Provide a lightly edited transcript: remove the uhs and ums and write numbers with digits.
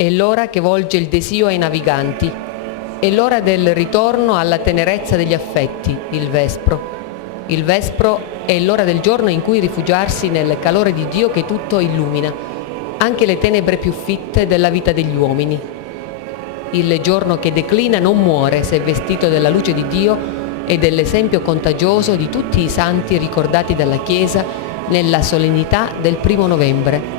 È l'ora che volge il desio ai naviganti. È l'ora del ritorno alla tenerezza degli affetti, il vespro. Il vespro è l'ora del giorno in cui rifugiarsi nel calore di Dio che tutto illumina, anche le tenebre più fitte della vita degli uomini. Il giorno che declina non muore se vestito della luce di Dio e dell'esempio contagioso di tutti i santi ricordati dalla Chiesa nella solennità del 1° novembre.